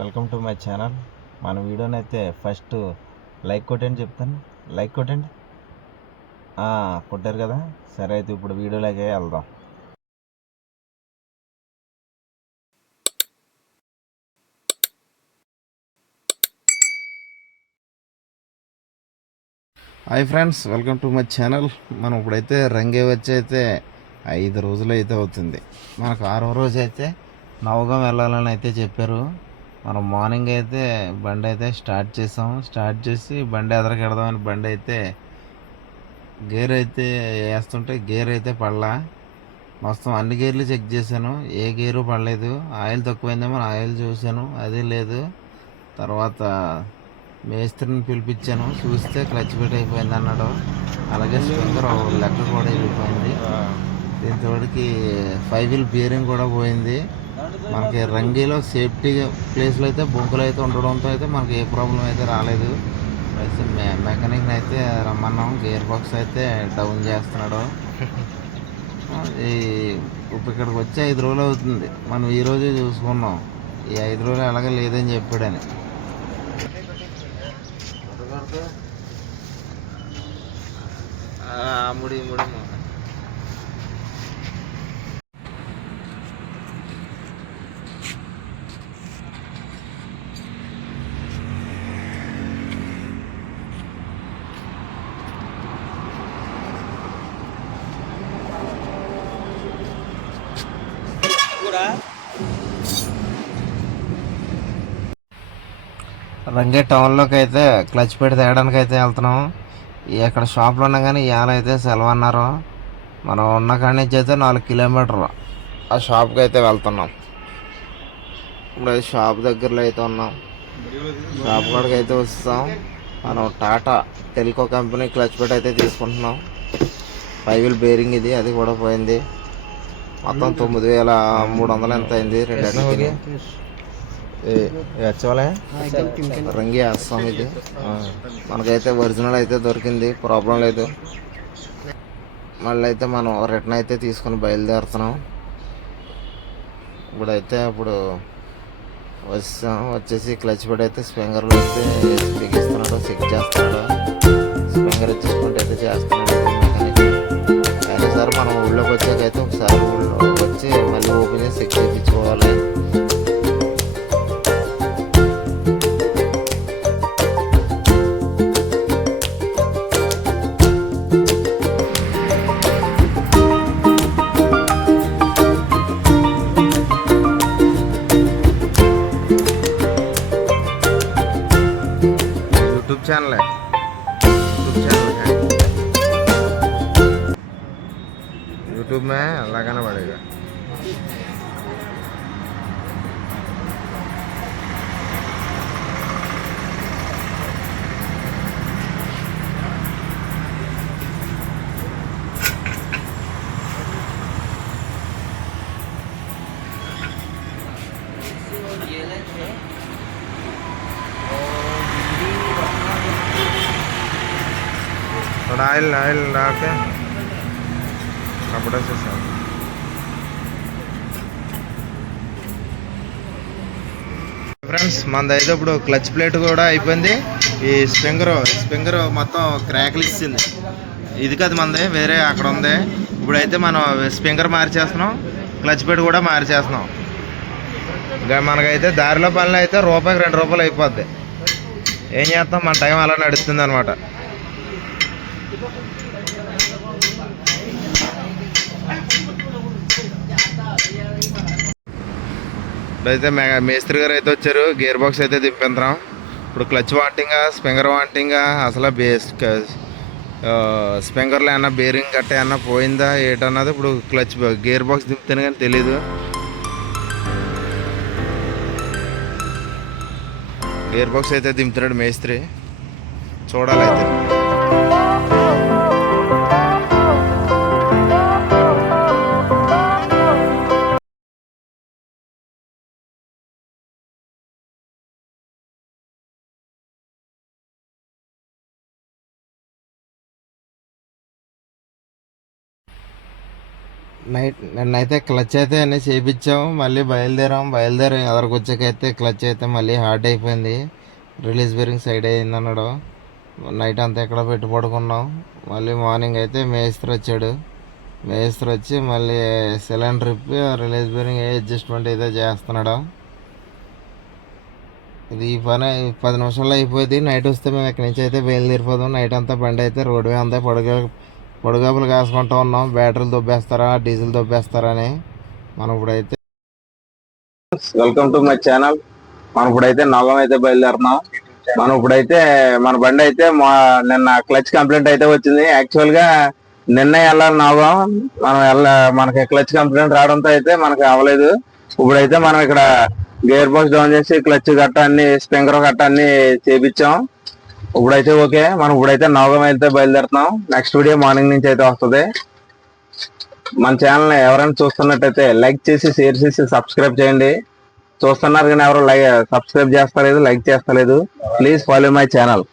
Welcome to my channel. మన వీడియోని అయితే ఫస్ట్ లైక్ కొట్టండి చెప్తాను. లైక్ కొట్టండి. కొట్టారు కదా, సరే అయితే ఇప్పుడు వీడియోలోకి వెళ్దాం. Hi friends, welcome to my channel. మనం ఇప్పుడైతే రంగే వచ్చి అయితే 5 రోజులు అయితే అవుతుంది. మనకు 6వ రోజు అయితే నవగం వెళ్ళాలని అయితే చెప్పారు. మనం మార్నింగ్ అయితే బండి అయితే స్టార్ట్ చేసాం. స్టార్ట్ చేసి బండి ఎదరకెడదామని బండి అయితే గేర్ అయితే వేస్తుంటే గేర్ అయితే పడలా. మొత్తం అన్ని గేర్లు చెక్ చేశాను, ఏ గేరు పడలేదు. ఆయిల్ తక్కువైందేమో ఆయిల్ చూశాను, అది లేదు. తర్వాత మేస్త్రిని పిలిపించాను, చూస్తే క్లచ్ పెట్ అయిపోయింది అన్నాడు. అలాగే స్ప్రింగర్ లెక్క కూడా వెళ్ళిపోయింది. దీంతోటికి 5 వీల్ బేరింగ్ కూడా పోయింది. మనకి రంగీలో సేఫ్టీ ప్లేస్లో అయితే బొంకులు అయితే ఉండడంతో అయితే మనకి ఏ ప్రాబ్లం అయితే రాలేదు. అయితే మెకానిక్ని అయితే రమ్మన్నాం. గేర్ బాక్స్ అయితే డౌన్ చేస్తున్నాడు. ఈ ఇప్పుడు ఇక్కడికి వచ్చి 5 రోజులు అవుతుంది. మనం ఈరోజే చూసుకున్నాం. ఈ 5 రోజులు ఎలాగ లేదని చెప్పాడని. ముడి ముడి రంగే టౌన్లోకి అయితే క్లచ్ పెట్టి తేయడానికి అయితే వెళ్తున్నాం. ఇక్కడ షాప్లో ఉన్నా కానీ ఇవాళ అయితే సెలవు అన్నారు. మనం ఉన్న కాడి నుంచి అయితే 4 కిలోమీటర్లు ఆ షాప్కి అయితే వెళ్తున్నాం. ఇప్పుడు షాప్ దగ్గరలో అయితే ఉన్నాం. షాప్ కాడికి అయితే వస్తాం. మనం టాటా టెలికో కంపెనీ క్లచ్ పెట్టి అయితే తీసుకుంటున్నాం. 5 వీల్ బేరింగ్ ఇది, అది కూడా పోయింది. మొత్తం 9,300 ఎంత అయింది. 2 రంగి వేస్తాం. ఇది మనకైతే ఒరిజినల్ అయితే దొరికింది, ప్రాబ్లం లేదు. మళ్ళీ అయితే మనం రిటర్న్ అయితే తీసుకొని బయలుదేరుతున్నాం. ఇప్పుడు వచ్చేసి క్లచ్ పెట్టి అయితే స్ప్రింగర్లో అయితే బిగిస్తున్నాడు, చెక్ చేస్తున్నాడు. స్ప్రింగర్ ఇచ్చేసుకుంటే అయితే చేస్తున్నాడు మెకానిక్. అయినా సరే మనం ఊళ్ళోకి వచ్చాకైతే ఒకసారి ఊళ్ళో వచ్చి మళ్ళీ ఓపెన్ చేసి చెక్ చేయించుకోవాలి. यूट्यूब चैनल है, यूट्यूब में लगाना पड़ेगा. थोड़ा आयल डाल के कपड़े से साफ. ఫ్రెండ్స్, మనదైతే ఇప్పుడు క్లచ్ ప్లేట్ కూడా అయిపోయింది. ఈ స్ప్రింగర్ మొత్తం క్రాక్లు ఇచ్చింది. ఇది కాదు మనది, వేరే అక్కడ ఉంది. ఇప్పుడైతే మనం స్ప్రింగర్ మార్చేస్తున్నాం, క్లచ్ ప్లేట్ కూడా మార్చేస్తున్నాం. మనకైతే దారిలో పనులు అయితే రూపాయికి 2 రూపాయలు అయిపోద్ది. ఏం చేస్తాం, మన టైం అలా నడుస్తుంది అనమాట. ఇప్పుడైతే మేస్త్రి గారు అయితే వచ్చారు. గేర్ బాక్స్ అయితే దింపేద్దాం. ఇప్పుడు క్లచ్ వాంటింగా, స్ప్రింగర్ వాంటింగా, అసలు స్ప్రింగర్లో ఏమన్నా బేరింగ్ గట్ట ఏమన్నా పోయిందా ఏటన్నది ఇప్పుడు గేర్ బాక్స్ దింపుతాను కానీ తెలీదు. గేర్ బాక్స్ అయితే దింపుతున్నాడు మేస్త్రి, చూడాలైతే. నిన్నైతే క్లచ్ అయితే అన్నీ చేయించాం, మళ్ళీ బయలుదేరి ఎదరికి వచ్చాకైతే క్లచ్ అయితే మళ్ళీ హార్డ్ అయిపోయింది. రిలీజ్ బేరింగ్ సైడ్ అయింది అన్నాడు. నైట్ అంతా ఎక్కడ పెట్టి పడుకున్నాం. మళ్ళీ మార్నింగ్ అయితే మేస్త్రి వచ్చి మళ్ళీ సిలిండర్ ఇప్పి రిలీజ్ బేరింగ్ ఏ అడ్జస్ట్మెంట్ అయితే చేస్తున్నాడు. ఇది ఈ పని 10 నిమిషాల్లో అయిపోయింది. నైట్ వస్తే మేము ఇక్కడి నుంచి అయితే బయలుదేరిపోదాం. నైట్ అంతా బండి అయితే రోడ్డు మీద అంతా పొడుగాపులు కాసుకుంటూ ఉన్నాం. బ్యాటరీలు దొబ్బేస్తారా, డీజిల్ దొబ్బేస్తారా అని. మనం ఇప్పుడైతే వెల్కమ్ టు మై ఛానల్. మనం ఇప్పుడైతే నగం అయితే బయలుదేరుతున్నాం. మనం ఇప్పుడైతే మన బండి అయితే నిన్న క్లచ్ కంప్లైంట్ అయితే వచ్చింది. యాక్చువల్ గా నిన్న వెళ్ళాలి నగం, మనకి క్లచ్ కంప్లైంట్ రావడంతో అయితే మనకి అవ్వలేదు. ఇప్పుడైతే మనం ఇక్కడ గేర్ బాక్స్ డౌన్ చేసి క్లచ్ గట్ట అన్ని స్ప్రింగర్ గట్ట అన్ని చేపించాం. ఇప్పుడైతే ఓకే. మనం ఇప్పుడైతే నవగం అయితే బయలుదేరుతున్నాం. నెక్స్ట్ వీడియో మార్నింగ్ నుంచి అయితే వస్తుంది. మన ఛానల్ ఎవరైనా చూస్తున్నట్టయితే లైక్ చేసి షేర్ చేసి సబ్స్క్రైబ్ చేయండి. చూస్తున్నారు కానీ ఎవరు సబ్స్క్రైబ్ చేస్తలేదు, లైక్ చేస్తలేదు. Please follow my channel.